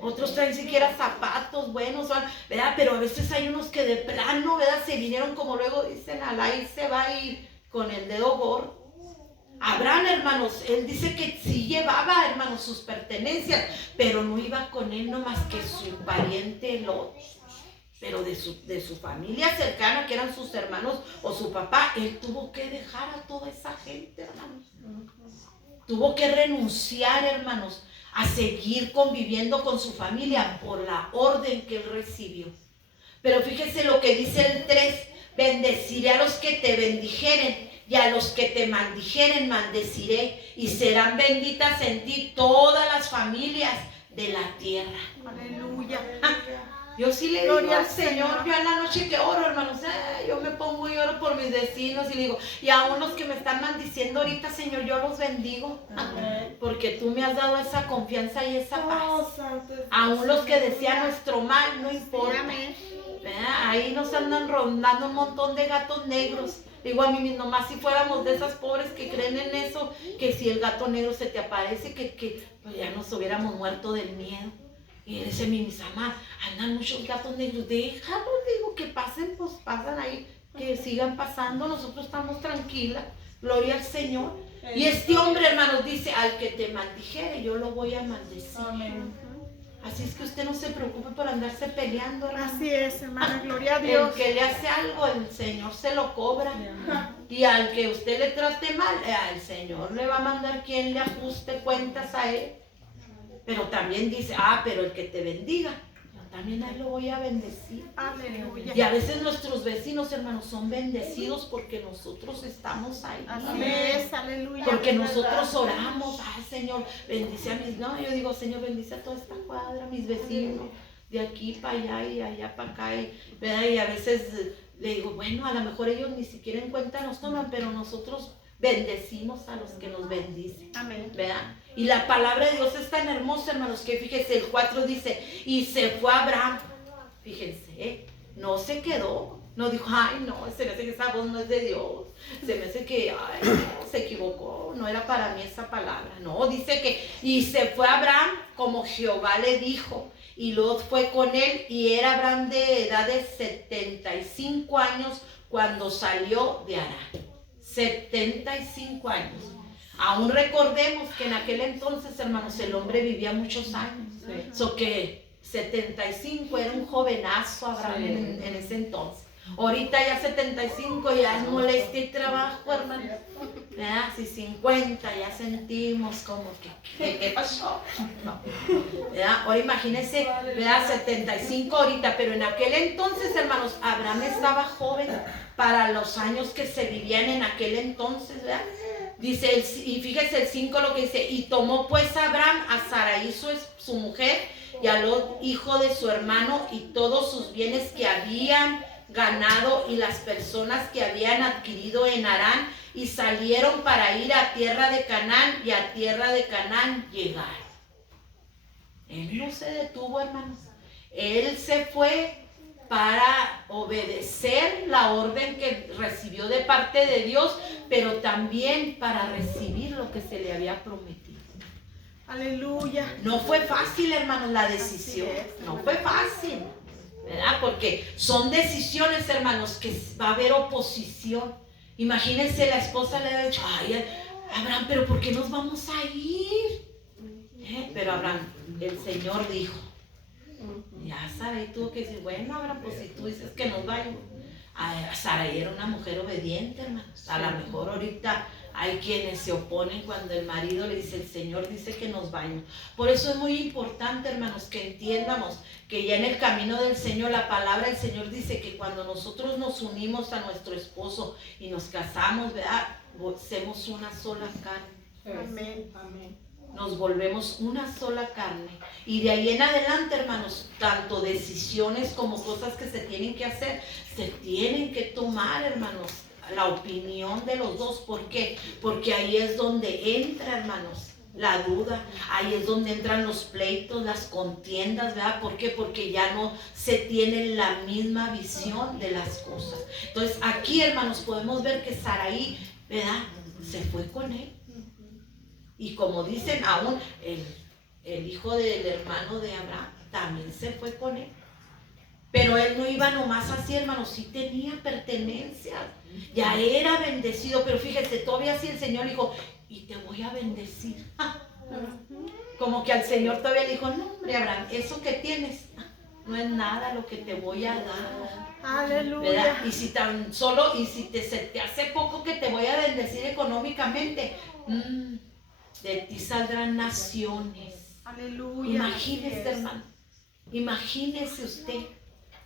Otros traen siquiera zapatos buenos, ¿verdad? Pero a veces hay unos que de plano, ¿verdad? Se vinieron, como luego dicen, al aire se va a ir con el dedo gordo. Abraham, hermanos, él dice que sí llevaba, hermanos, sus pertenencias, pero no iba con él nomás que su pariente Lot. Pero de su familia cercana, que eran sus hermanos o su papá, él tuvo que dejar a toda esa gente, hermanos. Tuvo que renunciar, hermanos, a seguir conviviendo con su familia por la orden que él recibió. Pero fíjese lo que dice el 3, bendeciré a los que te bendijeren y a los que te maldijeren maldeciré, y serán benditas en ti todas las familias de la tierra. Aleluya. Yo sí le digo al Señor, yo en la noche que oro, hermanos, yo me pongo y oro por mis vecinos y le digo, y a unos que me están maldiciendo ahorita, Señor, yo los bendigo, porque tú me has dado esa confianza y esa paz. Aún los que decían nuestro mal, no importa. Ahí nos andan rondando un montón de gatos negros. Digo a mí mismo, nomás si fuéramos de esas pobres que creen en eso, que si el gato negro se te aparece, que pues ya nos hubiéramos muerto del miedo. Y dice mi mamá, andan muchos gatos negros, déjalos, digo, que pasen, pues pasan ahí, que sigan pasando, nosotros estamos tranquilas, gloria al Señor. Y este hombre, hermanos, dice, al que te maldijere, yo lo voy a maldecir. Amén. Así es que usted no se preocupe por andarse peleando, hermano. Así es, hermana, gloria a Dios. El que le hace algo, el Señor se lo cobra. Y al que usted le trate mal, el Señor le va a mandar quien le ajuste cuentas a él. Pero también dice, pero el que te bendiga, yo también a él lo voy a bendecir. Aleluya. Y a veces nuestros vecinos, hermanos, son bendecidos porque nosotros estamos ahí. Así es, aleluya. Porque nosotros oramos, Señor, bendice a mis, no, yo digo, Señor, bendice a toda esta cuadra, mis vecinos, de aquí para allá y allá para acá, ¿verdad? Y a veces le digo, bueno, a lo mejor ellos ni siquiera en cuenta nos toman, pero nosotros bendecimos a los que nos bendicen. Amén. ¿Verdad? Y la palabra de Dios es tan hermosa, hermanos, que fíjense, el 4 dice, y se fue Abraham. Fíjense, no se quedó. No dijo, ay, no, se me hace que esa voz no es de Dios. Se me hace que, se equivocó, no era para mí esa palabra. No, dice que, y se fue Abraham como Jehová le dijo. Y Lot fue con él, y era Abraham de edad de 75 años cuando salió de Harán. 75 años. Aún recordemos que en aquel entonces, hermanos, el hombre vivía muchos años. So que 75 era un jovenazo Abraham en ese entonces. Ahorita ya 75 ya es molestia y trabajo, hermano. Si 50 ya sentimos como que ¿qué pasó? No. Ahora imagínense, 75 ahorita, pero en aquel entonces, hermanos, Abraham estaba joven para los años que se vivían en aquel entonces, ¿verdad? Dice, y fíjese el 5 lo que dice, y tomó pues Abraham a Sarai su mujer, y a Lot hijo de su hermano, y todos sus bienes que habían ganado y las personas que habían adquirido en Harán, y salieron para ir a tierra de Canaán, y a tierra de Canaán llegaron. Él no se detuvo, hermanos. Él se fue para obedecer la orden que recibió de parte de Dios, pero también para recibir lo que se le había prometido. Aleluya. No fue fácil, hermanos, la decisión. No fue fácil. ¿verdad? Porque son decisiones, hermanos, que va a haber oposición. Imagínense, la esposa le ha dicho, ay, Abraham, pero ¿por qué nos vamos a ir? Pero Abraham, el Señor dijo, ya sabe, tuvo que decir, bueno, Abraham, pues si tú dices que nos vayamos. Sarai era una mujer obediente, hermanos. A lo mejor ahorita hay quienes se oponen cuando el marido le dice, el Señor dice que nos vayamos. Por eso es muy importante, hermanos, que entiendamos que ya en el camino del Señor, la palabra del Señor dice que cuando nosotros nos unimos a nuestro esposo y nos casamos, ¿verdad? Hacemos una sola carne. Amén. Amén. Nos volvemos una sola carne. Y de ahí en adelante, hermanos, tanto decisiones como cosas que se tienen que hacer, se tienen que tomar, hermanos, la opinión de los dos. ¿Por qué? Porque ahí es donde entra, hermanos, la duda. Ahí es donde entran los pleitos, las contiendas, ¿verdad? ¿Por qué? Porque ya no se tiene la misma visión de las cosas. Entonces, aquí, hermanos, podemos ver que Sarai, ¿verdad?, se fue con él. Y como dicen, aún el hijo del hermano de Abraham también se fue con él. Pero él no iba nomás así, hermanos, sí tenía pertenencias. Ya era bendecido, pero fíjese, todavía así el Señor dijo, y te voy a bendecir. Como que al Señor todavía le dijo, no, hombre, Abraham, eso que tienes no es nada lo que te voy a dar. Aleluya. ¿Verdad? Y si tan solo, y si se te hace poco que te voy a bendecir económicamente, de ti saldrán naciones. Aleluya. Imagínese, hermano, imagínese usted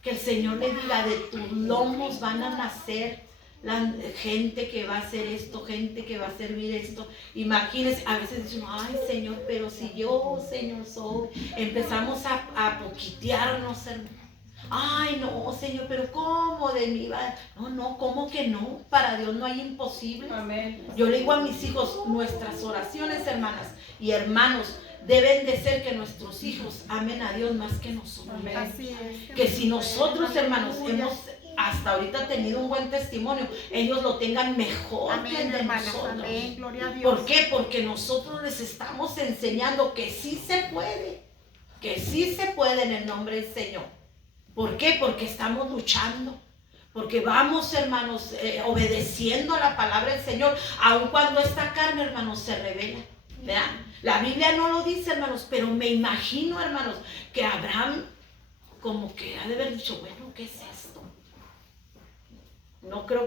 que el Señor le diga, de tus lomos van a nacer la gente que va a hacer esto, gente que va a servir esto. Imagínese, a veces dicen, ay, Señor, pero si yo, Señor, soy. Empezamos a poquitearnos, hermano. Ay, no, Señor, pero ¿cómo de mí va? No, ¿cómo que no? Para Dios no hay imposible. Amén. Yo le digo a mis hijos, nuestras oraciones, hermanas y hermanos, deben de ser que nuestros hijos amen a Dios más que nosotros. Amén. Así es. Que si nosotros, hermanos, Aleluya. hemos hasta ahorita tenido un buen testimonio, ellos lo tengan mejor que el Amén, de hermanas. nosotros. Amén. Gloria a Dios. ¿Por qué? Porque nosotros les estamos enseñando que sí se puede en el nombre del Señor. ¿Por qué? Porque estamos luchando. Porque vamos, hermanos, obedeciendo a la palabra del Señor, aun cuando esta carne, hermanos, se revela. ¿Verdad? La Biblia no lo dice, hermanos, pero me imagino, hermanos, que Abraham como que ha de haber dicho, bueno, ¿qué es esto? No creo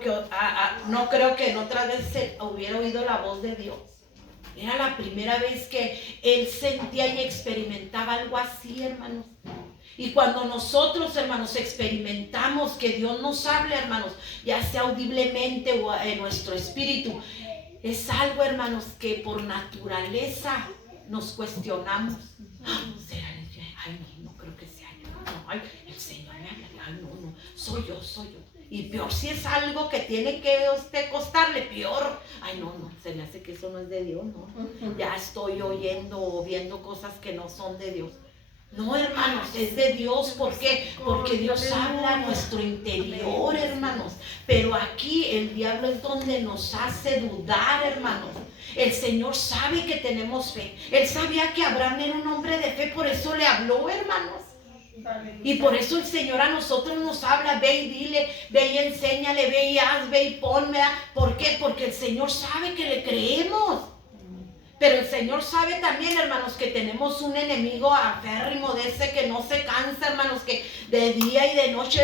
que en otras veces hubiera oído la voz de Dios. Era la primera vez que él sentía y experimentaba algo así, hermanos. Y cuando nosotros, hermanos, experimentamos que Dios nos habla, hermanos, ya sea audiblemente o en nuestro espíritu, es algo, hermanos, que por naturaleza nos cuestionamos. ¿Será? Ay, no creo que sea yo. No, ay, el Señor me habla. Ay, no, soy yo. Y peor si es algo que tiene que costarle, peor. Ay, no, se me hace que eso no es de Dios, no. Ya estoy oyendo o viendo cosas que no son de Dios. No, hermanos, es de Dios. ¿Por qué? Porque Dios habla a nuestro interior, hermanos. Pero aquí el diablo es donde nos hace dudar, hermanos. El Señor sabe que tenemos fe. Él sabía que Abraham era un hombre de fe, por eso le habló, hermanos. Y por eso el Señor a nosotros nos habla, ve y dile, ve y enséñale, ve y haz, ve y ponme. ¿Por qué? Porque el Señor sabe que le creemos. Pero el Señor sabe también, hermanos, que tenemos un enemigo aférrimo de ese que no se cansa, hermanos, que de día y de noche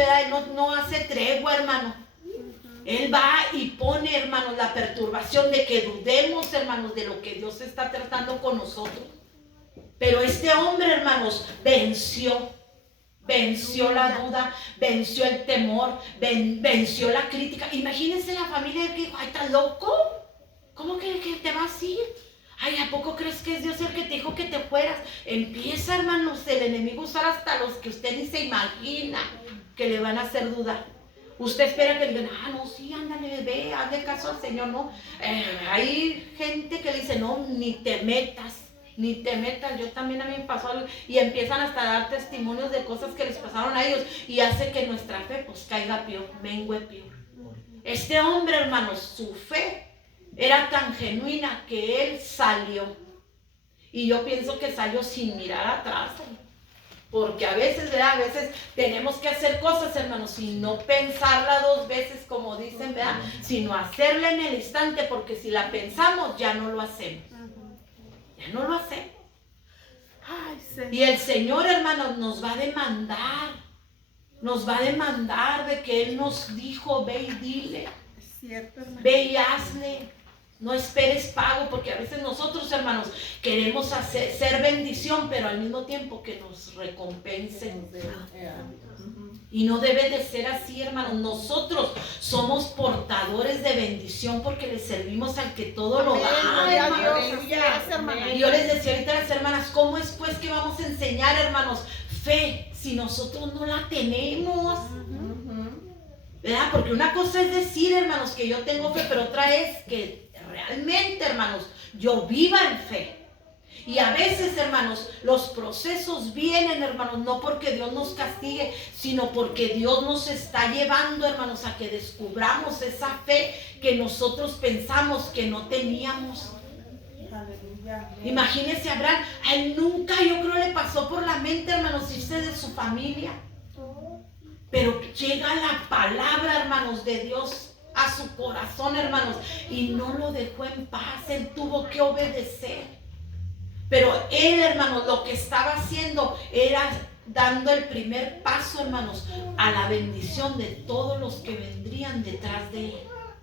no hace tregua, hermano. Él va y pone, hermanos, la perturbación de que dudemos, hermanos, de lo que Dios está tratando con nosotros. Pero este hombre, hermanos, venció la duda, venció el temor, venció la crítica. Imagínense la familia que dijo, ay, ¿estás loco? ¿Cómo que te vas a ir? Ay, ¿a poco crees que es Dios el que te dijo que te fueras? Empieza, hermanos, el enemigo a usar hasta los que usted ni se imagina que le van a hacer dudar. Usted espera que le digan, no, sí, ándale, ve, hazle caso al Señor, ¿no? Hay gente que le dice, no, ni te metas. Yo también, a mí me pasó algo. Y empiezan hasta a dar testimonios de cosas que les pasaron a ellos. Y hace que nuestra fe, pues, caiga peor, mengue peor. Este hombre, hermanos, su fe era tan genuina que él salió. Y yo pienso que salió sin mirar atrás. Porque a veces, ¿verdad? A veces tenemos que hacer cosas, hermanos, y no pensarla dos veces, como dicen, ¿verdad? Sino hacerla en el instante, porque si la pensamos, ya no lo hacemos. Ya no lo hacemos. Ay, Señor. Y el Señor, hermanos, nos va a demandar. Nos va a demandar de que Él nos dijo, ve y dile. Es cierto, hermano. Ve y hazle. No esperes pago, porque a veces nosotros, hermanos, queremos ser bendición, pero al mismo tiempo que nos recompensen. Y no debe de ser así, hermanos. Nosotros somos portadores de bendición porque le servimos al que todo lo da. Gloria a Dios. Aleluya. Así es, hermana. Y yo les decía ahorita a las hermanas, ¿cómo es pues que vamos a enseñar, hermanos, fe si nosotros no la tenemos? ¿Verdad? Porque una cosa es decir, hermanos, que yo tengo fe, pero otra es que realmente, hermanos, yo viva en fe. Y a veces, hermanos, los procesos vienen, hermanos, no porque Dios nos castigue, sino porque Dios nos está llevando, hermanos, a que descubramos esa fe que nosotros pensamos que no teníamos. Aleluya. Imagínense, Abraham, a él nunca, yo creo, le pasó por la mente, hermanos, irse de su familia. Pero llega la palabra, hermanos, de Dios a su corazón, hermanos, y no lo dejó en paz. Él tuvo que obedecer. Pero él, hermanos, lo que estaba haciendo era dando el primer paso, hermanos, a la bendición de todos los que vendrían detrás de él,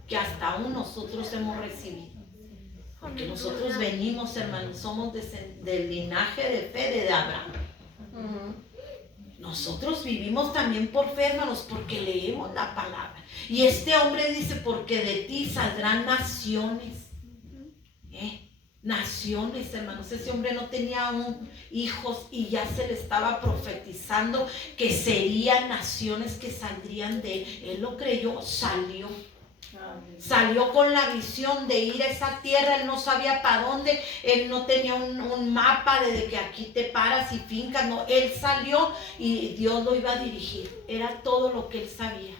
que hasta aún nosotros hemos recibido. Porque nosotros venimos, hermanos, somos del linaje de fe de Abraham. Nosotros vivimos también por fe, hermanos, porque leemos la palabra. Y este hombre dice, porque de ti saldrán naciones. Naciones, hermanos. Ese hombre no tenía aún hijos y ya se le estaba profetizando que serían naciones que saldrían de él. Él lo creyó, salió. Salió con la visión de ir a esa tierra. Él no sabía para dónde. Él no tenía un mapa de que aquí te paras y fincas. No, él salió y Dios lo iba a dirigir. Era todo lo que él sabía.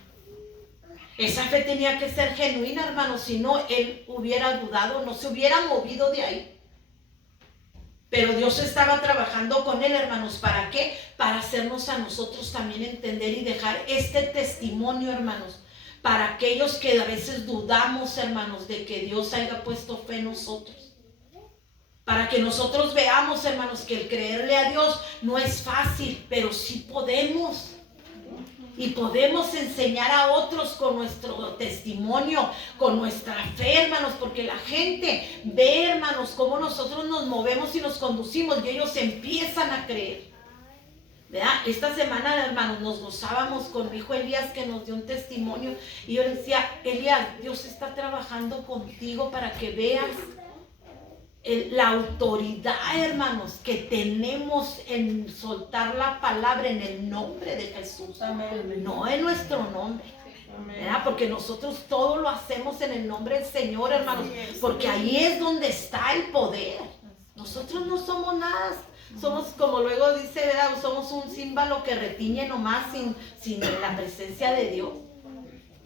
Esa fe tenía que ser genuina, hermanos. Si no, él hubiera dudado, no se hubiera movido de ahí. Pero Dios estaba trabajando con él, hermanos. ¿Para qué? Para hacernos a nosotros también entender y dejar este testimonio, hermanos. Para aquellos que a veces dudamos, hermanos, de que Dios haya puesto fe en nosotros. Para que nosotros veamos, hermanos, que el creerle a Dios no es fácil, pero sí podemos. Y podemos enseñar a otros con nuestro testimonio, con nuestra fe, hermanos, porque la gente ve, hermanos, cómo nosotros nos movemos y nos conducimos y ellos empiezan a creer. ¿Verdad? Esta semana, hermanos, nos gozábamos con mi hijo Elías, que nos dio un testimonio, y yo le decía, Elías, Dios está trabajando contigo para que veas la autoridad, hermanos, que tenemos en soltar la palabra en el nombre de Jesús. Amén. No en nuestro nombre. ¿Verdad? Porque nosotros todo lo hacemos en el nombre del Señor, hermanos, porque ahí es donde está el poder. Nosotros no somos nada, somos, como luego dice, ¿verdad? Somos un címbalo que retiñe nomás sin la presencia de Dios.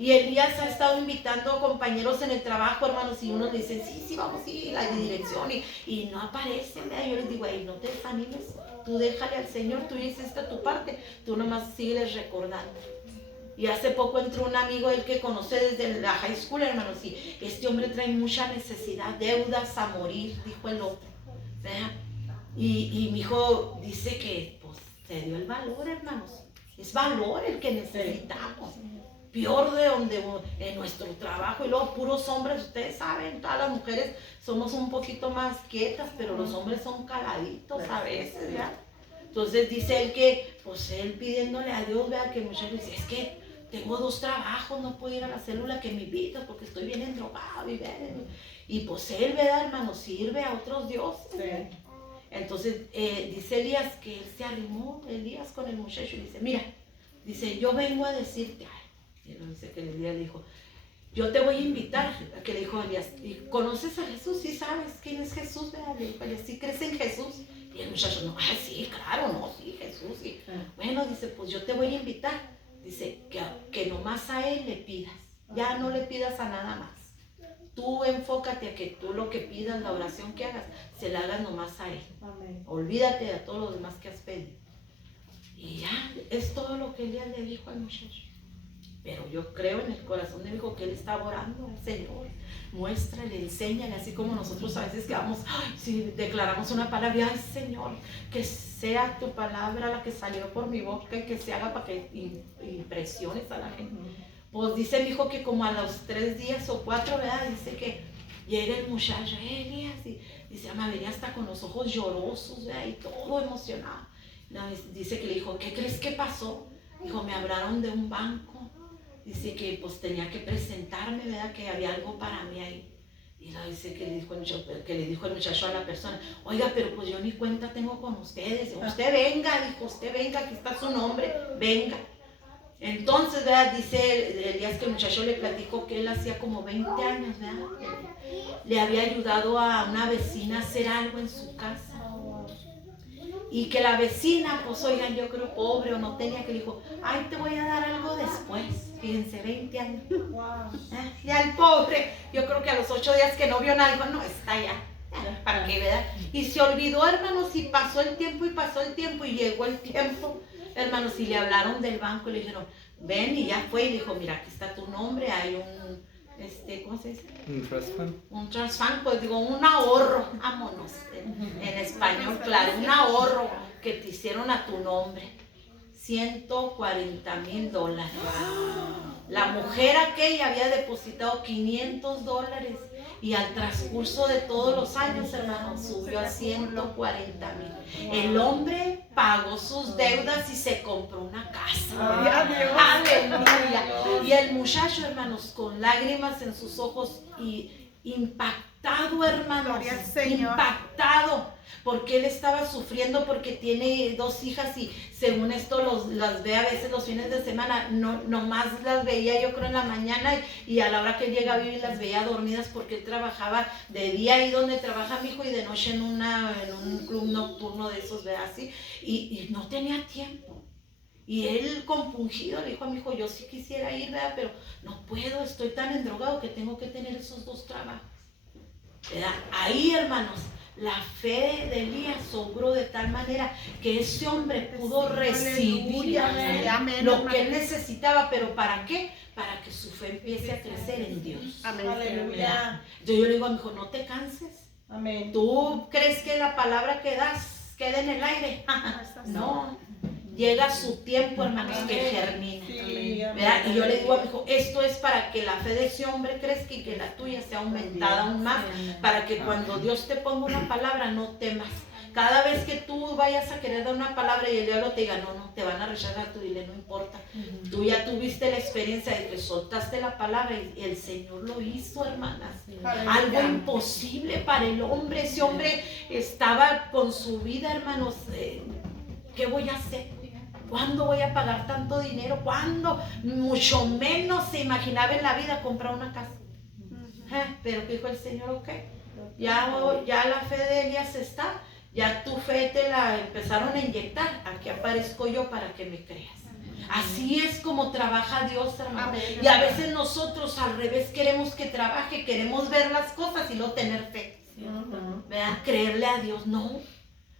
Y Elías ha estado invitando a compañeros en el trabajo, hermanos, y unos dicen, sí, vamos, sí, la dirección, y no aparecen, ¿verdad? Yo les digo, no te desanimes, tú déjale al Señor, tú hiciste tu parte, tú nomás sigues recordando. Y hace poco entró un amigo, el que conoce desde la high school, hermanos, y este hombre trae mucha necesidad, deudas a morir, dijo el otro, ¿verdad? Y mi hijo dice que, pues, se dio el valor, hermanos, es valor el que necesitamos. Peor de donde en nuestro trabajo, y luego puros hombres, ustedes saben, todas las mujeres somos un poquito más quietas, pero los hombres son caladitos a veces, ¿verdad? Entonces dice él que, pues él pidiéndole a Dios, vea, que muchas veces es que tengo 2 trabajos, no puedo ir a la célula que me invita porque estoy bien endrogado, y pues él, ¿verdad, hermano? Sirve a otros dioses. Sí. Entonces dice Elías que él se arrimó, Elías, con el muchacho, y dice, mira, dice, yo vengo a decirte, y él dice que Elías le dijo, yo te voy a invitar, a que le dijo Elías, ¿conoces a Jesús? ¿Sí sabes quién es Jesús? ¿Verdad? Le dijo Elías, ¿sí crees en Jesús? Y el muchacho, no, sí, claro, no, sí, Jesús, sí. Bueno, dice, pues yo te voy a invitar, dice, que nomás a él le pidas, ya no le pidas a nada más. Tú enfócate a que tú lo que pidas, la oración que hagas, se la hagas nomás a él. Amén. Olvídate de todos los demás que has pedido. Y ya, es todo lo que Elías le dijo al muchacho. Pero yo creo en el corazón de mi hijo que él estaba orando al Señor. Muéstrale, enséñale, así como nosotros a veces que vamos, si declaramos una palabra, ay Señor, que sea tu palabra la que salió por mi boca y que se haga para que impresiones a la gente. Pues dice mi hijo que como a los 3 días o 4, ¿verdad? Dice que llega el muchacho, Elías, y dice, me venía hasta con los ojos llorosos, ¿verdad? Y todo emocionado. No, dice que le dijo, ¿qué crees que pasó? Dijo, me hablaron de un banco. Dice que pues tenía que presentarme, ¿verdad? Que había algo para mí ahí. Y lo dice que le dijo el muchacho a la persona, oiga, pero pues yo ni cuenta tengo con ustedes. Usted venga, dijo, usted venga, aquí está su nombre, venga. Entonces, ¿verdad? Dice Elías que el muchacho le platicó que él hacía como 20 años, ¿verdad? Le había ayudado a una vecina a hacer algo en su casa. Y que la vecina, pues oigan, yo creo pobre o no tenía, que le dijo, ay, te voy a dar algo después. Fíjense, 20 años. Ya el pobre, yo creo que a los 8 días que no vio nada, dijo, no, está ya. ¿Para qué, verdad? Y se olvidó, hermanos, y pasó el tiempo y llegó el tiempo, hermanos, y le hablaron del banco y le dijeron, ven, y ya fue, y le dijo, mira, aquí está tu nombre, hay un, ¿cómo se dice? Un trust fund. Un trust fund, pues digo, un ahorro, vámonos, en español, claro, un ahorro que te hicieron a tu nombre, $140,000. La mujer aquella había depositado $500 y al transcurso de todos los años, hermanos, subió a 140,000. El hombre pagó sus deudas y se compró una casa. Aleluya. Y el muchacho, hermanos, con lágrimas en sus ojos y impactado, hermanos, impactado, porque él estaba sufriendo porque tiene 2 hijas y según esto las ve a veces los fines de semana, nomás las veía yo creo en la mañana y a la hora que él llega a vivir las veía dormidas porque él trabajaba de día ahí donde trabaja mi hijo y de noche en un club nocturno de esos, ¿verdad? Así, y no tenía tiempo. Y él compungido le dijo a mi hijo, yo sí quisiera ir, ¿verdad? Pero no puedo, estoy tan endrogado que tengo que tener esos 2 trabajos, ¿verdad? Ahí, hermanos, la fe de Elías obró de tal manera que ese hombre pudo recibir lo que él necesitaba, pero ¿para qué? Para que su fe empiece a crecer en Dios. Amén. Aleluya. Entonces yo le digo a mi hijo, no te canses. Amén. ¿Tú crees que la palabra que das queda en el aire? No. Llega su tiempo, hermanos, que germina. Sí, ¿Verdad? Y yo le digo a mi hijo, esto es para que la fe de ese hombre crezca y que la tuya sea aumentada aún más, para que cuando Dios te ponga una palabra no temas. Cada vez que tú vayas a querer dar una palabra y el diablo te diga, no, te van a rechazar, tú dile, no importa. Tú ya tuviste la experiencia de que soltaste la palabra y el Señor lo hizo, hermanas. Algo imposible para el hombre. Ese hombre estaba con su vida, hermanos. ¿Qué voy a hacer? ¿Cuándo voy a pagar tanto dinero? ¿Cuándo? Mucho menos se imaginaba en la vida comprar una casa. Pero ¿qué dijo el Señor? Ok, ya la fe de Elías está, ya tu fe te la empezaron a inyectar, aquí aparezco yo para que me creas. Así es como trabaja Dios, hermano. Y a veces nosotros al revés queremos que trabaje, queremos ver las cosas y no tener fe. ¿Verdad? Creerle a Dios, no.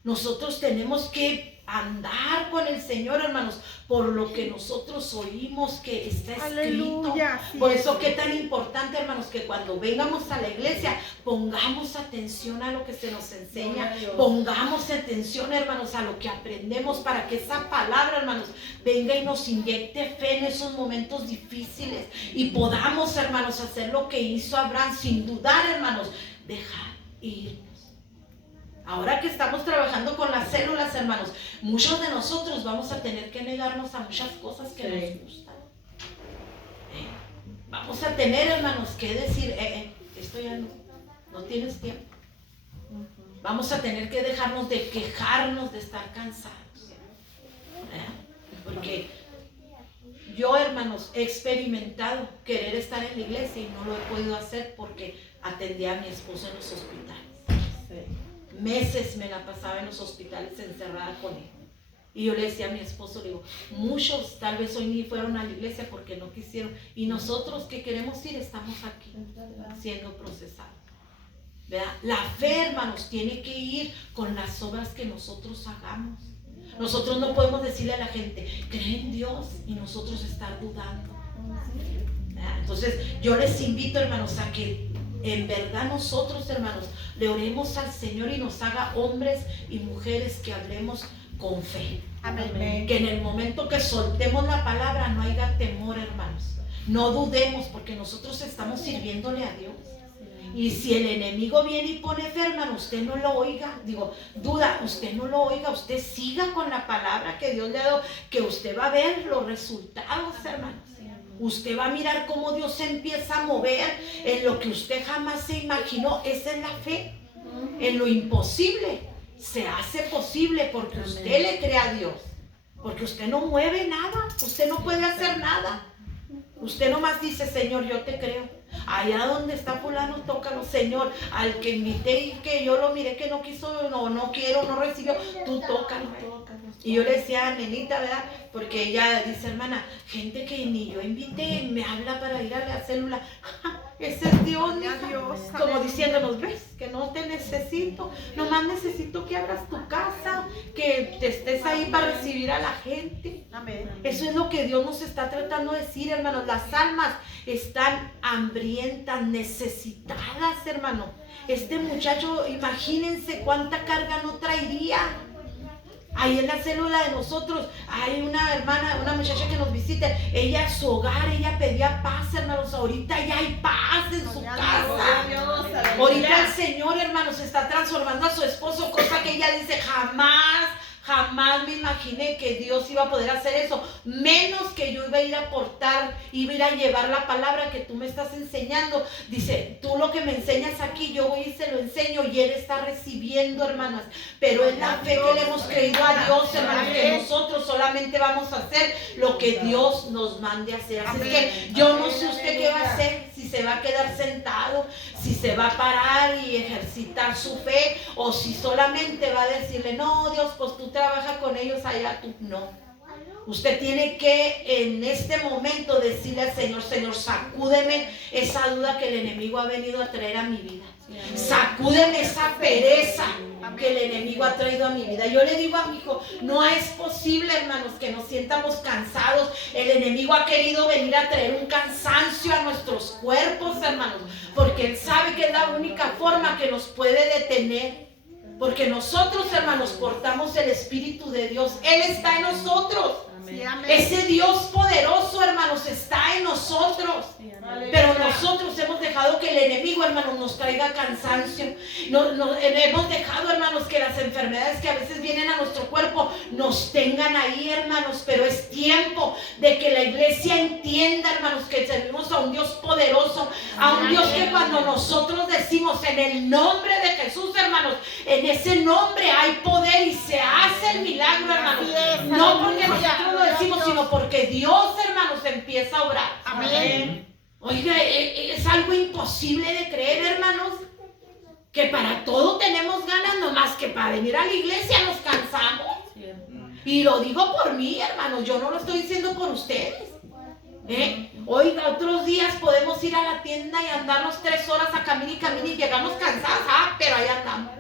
Nosotros tenemos que andar con el Señor, hermanos, por lo que nosotros oímos que está escrito. Aleluya, sí. Por eso que tan importante, hermanos, que cuando vengamos a la iglesia pongamos atención a lo que se nos enseña, pongamos atención, hermanos, a lo que aprendemos, para que esa palabra, hermanos, venga y nos inyecte fe en esos momentos difíciles y podamos, hermanos, hacer lo que hizo Abraham, sin dudar, hermanos, dejar ir. Ahora que estamos trabajando con las células, hermanos, muchos de nosotros vamos a tener que negarnos a muchas cosas que nos gustan. Vamos a tener, hermanos, que decir, esto ya no tienes tiempo. Vamos a tener que dejarnos de quejarnos de estar cansados. Porque yo, hermanos, he experimentado querer estar en la iglesia y no lo he podido hacer porque atendía a mi esposo en los hospitales. Meses me la pasaba en los hospitales encerrada con él. Y yo le decía a mi esposo, digo, muchos tal vez hoy ni fueron a la iglesia porque no quisieron. Y nosotros que queremos ir, estamos aquí siendo procesados. ¿Verdad? La fe, hermanos, tiene que ir con las obras que nosotros hagamos. Nosotros no podemos decirle a la gente, cree en Dios, y nosotros estar dudando. Entonces yo les invito, hermanos, a que en verdad nosotros, hermanos, le oremos al Señor y nos haga hombres y mujeres que hablemos con fe. Amén. Que en el momento que soltemos la palabra no haya temor, hermanos. No dudemos, porque nosotros estamos sirviéndole a Dios. Y si el enemigo viene y pone fe, hermano, usted no lo oiga. Duda, usted no lo oiga. Usted siga con la palabra que Dios le ha dado, que usted va a ver los resultados, hermanos. Usted va a mirar cómo Dios se empieza a mover en lo que usted jamás se imaginó. Esa es la fe. En lo imposible se hace posible, porque usted le cree a Dios. Porque usted no mueve nada. Usted no puede hacer nada. Usted nomás dice, Señor, yo te creo. Allá donde está fulano, tócalo, Señor. Al que invité y que yo lo miré que no quiso, no quiero, no recibió, tú tócalo. Y yo le decía a Nenita, ¿verdad? Porque ella dice, hermana, gente que ni yo invité me habla para ir a la célula. Ese es Dios, Dios. Como diciéndonos, ves que no te necesito, nomás necesito que abras tu casa, que te estés ahí para recibir a la gente. Amén. Eso es lo que Dios nos está tratando de decir, hermanos. Las almas están hambrientas, necesitadas, hermano. Este muchacho, imagínense cuánta carga no traería. Ahí en la célula de nosotros hay una hermana, una muchacha que nos visita. Ella, su hogar, ella pedía paz, hermanos. Ahorita ya hay paz en su casa. Ahorita el Señor, hermanos, está transformando a su esposo, cosa que ella dice, jamás me imaginé que Dios iba a poder hacer eso, menos que yo iba a ir a aportar, iba a ir a llevar la palabra que tú me estás enseñando. Dice, tú lo que me enseñas aquí, yo voy y se lo enseño, y él está recibiendo, hermanas. Pero es la fe que le hemos creído a Dios, hermanos, que nosotros solamente vamos a hacer lo que Dios nos mande a hacer. Así es que yo no sé usted qué va a hacer, si se va a quedar sentado, si se va a parar y ejercitar su fe, o si solamente va a decirle, no, Dios, pues tú trabaja con ellos allá, tú no. Usted tiene que en este momento decirle al Señor, Señor, sacúdeme esa duda que el enemigo ha venido a traer a mi vida. Sacúdeme esa pereza que el enemigo ha traído a mi vida. Yo le digo a mi hijo, no es posible, hermanos, que nos sientamos cansados. El enemigo ha querido venir a traer un cansancio a nuestros cuerpos, hermanos, porque él sabe que es la única forma que nos puede detener. Porque nosotros, hermanos, portamos el Espíritu de Dios. Él está en nosotros. Sí, ese Dios poderoso, hermanos, está en nosotros. Sí, pero nosotros hemos dejado que el enemigo, hermanos, nos traiga cansancio. Hemos dejado, hermanos, que las enfermedades que a veces vienen a nuestro cuerpo nos tengan ahí, hermanos. Pero es tiempo de que la iglesia entienda, hermanos, que servimos a un Dios poderoso, a un Dios que cuando nosotros decimos en el nombre de Jesús, hermanos, en ese nombre hay poder y se hace el milagro, hermanos. No porque nosotros lo decimos, sino porque Dios, hermanos, empieza a obrar. Amén. Oiga, es algo imposible de creer, hermanos, que para todo tenemos ganas, nomás que para venir a la iglesia nos cansamos. Y lo digo por mí, hermanos, yo no lo estoy diciendo por ustedes. Oiga, otros días podemos ir a la tienda y andarnos 3 horas a caminar y llegamos cansados, pero ahí andamos.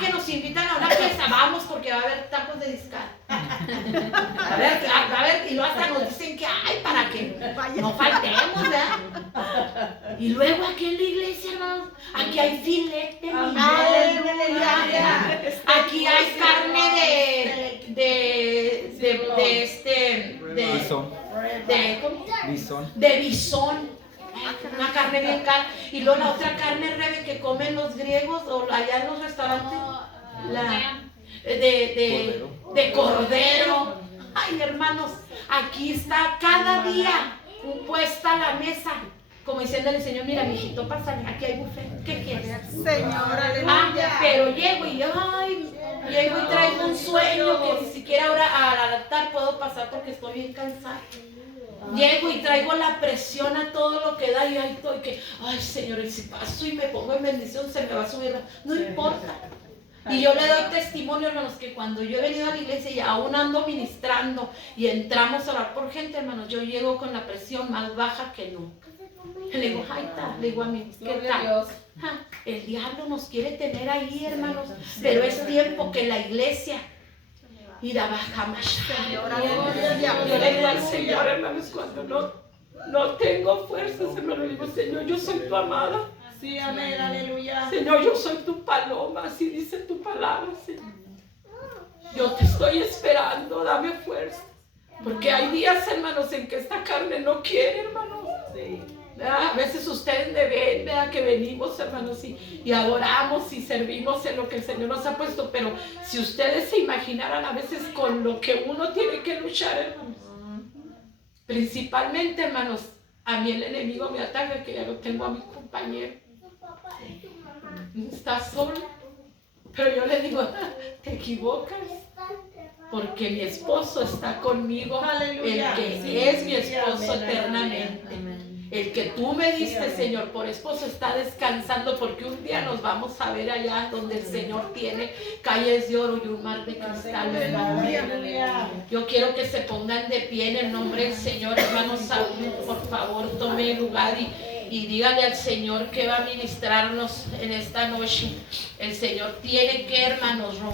Que nos invitan a una fiesta, vamos porque va a haber tacos de discar. A ver, y luego hasta nos dicen que ay, para que no faltemos, ¿verdad? Y luego aquí en la iglesia, hermanos, aquí hay filete, aquí hay carne de bisón. Una carne bien cara. Y luego la otra carne, Rebe, que comen los griegos o allá en los restaurantes, de cordero. Ay, hermanos, aquí está cada día puesta la mesa, como diciéndole, Señor, mira, mijito, pásale, aquí hay buffet, ¿qué quieres? Señor, aleluya. Pero llego y traigo un sueño que ni siquiera ahora al altar puedo pasar porque estoy bien cansada. Llego y traigo la presión a todo lo que da y ahí estoy que, ay, Señor, y si paso y me pongo en bendición se me va a subir, no importa. Y yo le doy testimonio, hermanos, que cuando yo he venido a la iglesia y aún ando ministrando y entramos a orar por gente, hermanos, yo llego con la presión más baja que nunca. Le digo, ay, está, le digo a mí, ¿qué tal? El diablo nos quiere tener ahí, hermanos, pero es tiempo que la iglesia Y la bajamos. Aleluya. Yo le digo al Señor, hermanos, cuando no tengo fuerzas, hermano, le digo, Señor, yo soy tu amada. Sí, amén, aleluya. Señor, yo soy tu paloma, así dice tu palabra, Señor. Yo te estoy esperando, dame fuerza. Porque hay días, hermanos, en que esta carne no quiere, hermanos. Sí. ¿Verdad? A veces ustedes me ven, ¿verdad? Que venimos, hermanos, y adoramos y servimos en lo que el Señor nos ha puesto. Pero si ustedes se imaginaran a veces con lo que uno tiene que luchar, hermanos. Principalmente, hermanos, a mí el enemigo me ataca, que ya lo tengo a mi compañero. Está solo. Pero yo le digo, te equivocas. Porque mi esposo está conmigo, Aleluya. el que Sí, es mi sí, esposo amén, eternamente. El que tú me diste, amén. Señor, por esposo está descansando, porque un día nos vamos a ver allá donde el Señor tiene calles de oro y un mar de cristal. Aleluya. Yo quiero que se pongan de pie en el nombre del Señor, hermanos. Saúl, por favor, tome lugar y dígale al Señor que va a ministrarnos en esta noche. El Señor tiene que, hermanos,